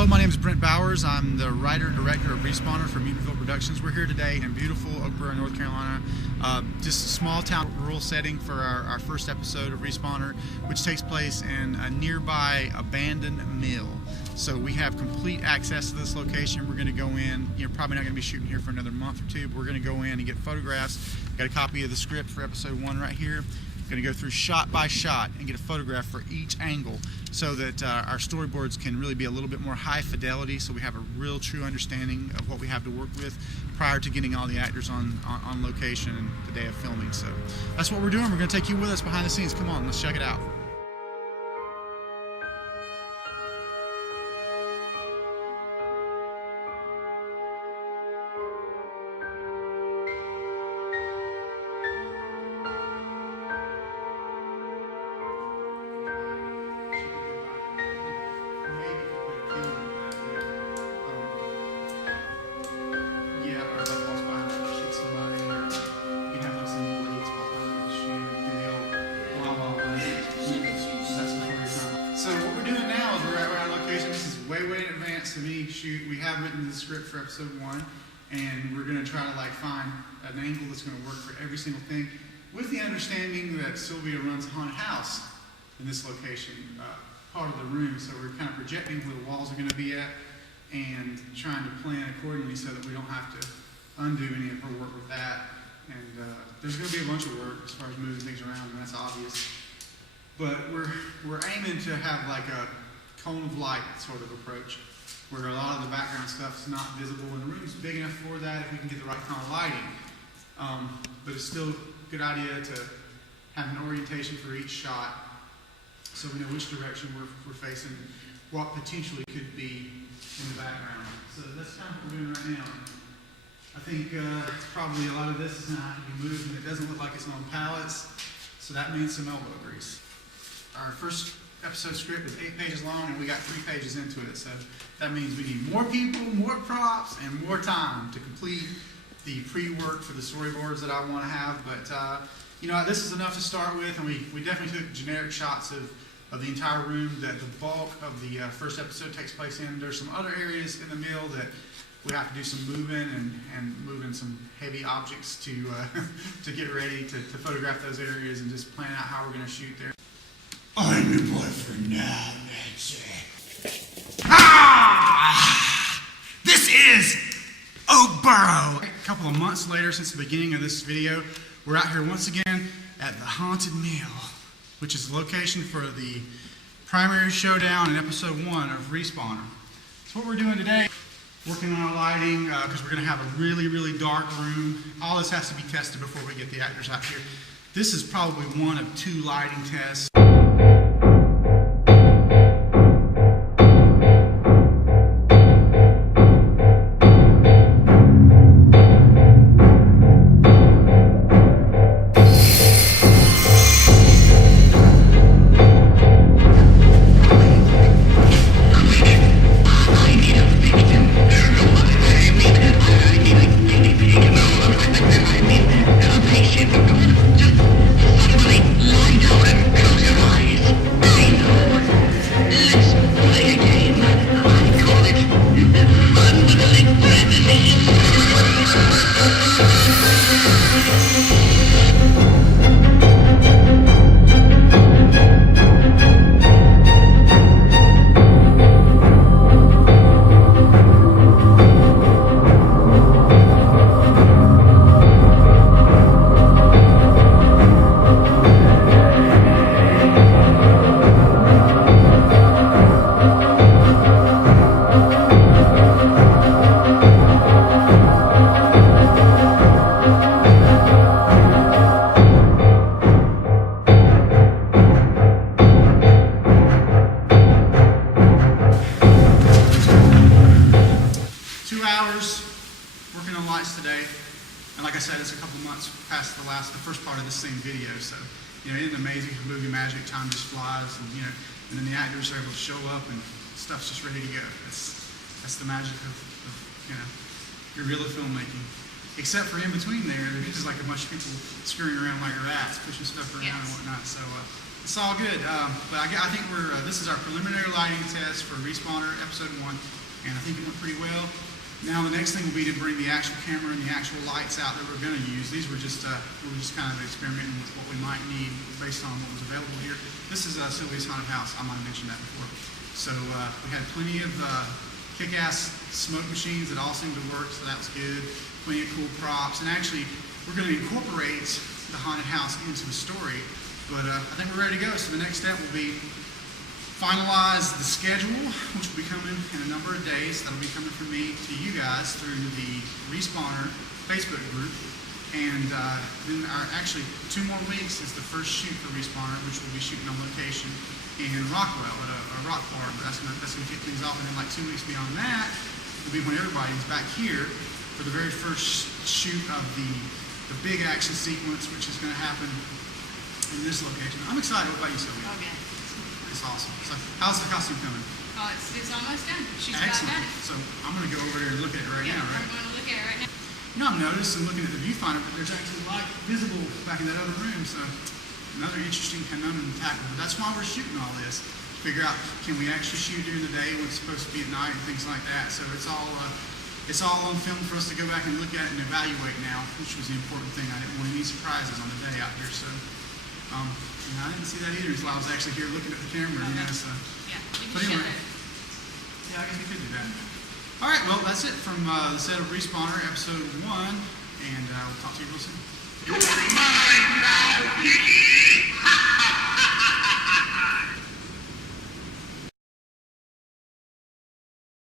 Hello, my name is Brent Bowers. I'm the writer-director of Respawner for Mutant Productions. We're here today in beautiful Oakboro, North Carolina. Just a small town, rural setting for our first episode of Respawner, which takes place in a nearby abandoned mill. So we have complete access to this location. We're going to go in. You're probably not going to be shooting here for another month or two, but we're going to go in and get photographs. Got a copy of the script for episode 1 right here. Going to go through shot by shot and get a photograph for each angle so that our storyboards can really be a little bit more high fidelity, so we have a real true understanding of what we have to work with prior to getting all the actors on location the day of filming. So that's what we're doing. We're going to take you with us behind the scenes. Come on, let's check it out. Way in advance to me shoot. We have written the script for episode 1, and we're going to try to find an angle that's going to work for every single thing, with the understanding that Sylvia runs a haunted house in this location, part of the room. So we're kind of projecting where the walls are going to be at and trying to plan accordingly so that we don't have to undo any of her work with that. And there's going to be a bunch of work as far as moving things around, and that's obvious. But we're aiming to have like a cone of light sort of approach, where a lot of the background stuff is not visible, and the room's big enough for that if we can get the right kind of lighting. But it's still a good idea to have an orientation for each shot so we know which direction we're facing, what potentially could be in the background. So that's kind of what we're doing right now. I think probably a lot of this is going to have to be moved, and it doesn't look like it's on pallets, so that means some elbow grease. Our first episode script is 8 pages long, and we got 3 pages into it, so that means we need more people, more props, and more time to complete the pre-work for the storyboards that I want to have. But this is enough to start with, and we definitely took generic shots of the entire room that the bulk of the first episode takes place in. There's some other areas in the mill that we have to do some moving and moving some heavy objects to to get ready to photograph those areas and just plan out how we're going to shoot there. I'm your boyfriend now, that's it. This is Oakboro. A couple of months later, since the beginning of this video, we're out here once again at the Haunted Mill, which is the location for the primary showdown in episode 1 of Respawner. So what we're doing today, working on our lighting, because we're going to have a really, really dark room. All this has to be tested before we get the actors out here. This is probably one of 2 lighting tests. 2 hours working on lights today, and like I said, it's a couple months past the first part of this same video. So, isn't it amazing how movie magic? Time just flies, and and then the actors are able to show up, and stuff's just ready to go. That's the magic of guerrilla filmmaking. Except for in between there's like a bunch of people scurrying around like rats, pushing stuff around and whatnot. So It's all good. But I think this is our preliminary lighting test for Respawner episode 1, and I think it went pretty well. Now the next thing will be to bring the actual camera and the actual lights out that we're going to use. These were just kind of experimenting with what we might need based on what was available here. This is Sylvia's haunted house. I might have mentioned that before. So we had plenty of kick-ass smoke machines that all seemed to work, so that was good. Plenty of cool props, and actually we're going to incorporate the haunted house into the story. But I think we're ready to go. So the next step will be finalize the schedule, which will be coming in a number of days. That'll be coming from me to you guys through the Respawner Facebook group. And then actually 2 more weeks is the first shoot for Respawner, which we'll be shooting on location in Rockwell at a rock farm. That's gonna kick things off. And then like 2 weeks beyond that will be when everybody's back here for the very first shoot of the big action sequence, which is going to happen in this location. I'm excited. What about you, Sylvia? Oh, yeah. It's awesome. So, how's the costume coming? Oh, it's almost done. She's Excellent. about done. So, I'm going to go over here and look at it right now, right? I'm going to look at it right now. You know, I've noticed and looking at the viewfinder, but there's actually light visible back in that other room. So, another interesting conundrum to tackle. But that's why we're shooting all this. Figure out, can we actually shoot during the day when it's supposed to be at night and things like that. So, it's all on film for us to go back and look at and evaluate now, which was the important thing. I didn't want any surprises on the day out here. So, I didn't see that either until I was actually here looking at the camera. Okay. You know, so. Yeah, we But can show anyway. it. Yeah, I guess we could do that. All right, well, that's it from the set of Respawner episode 1, and we'll talk to you real soon.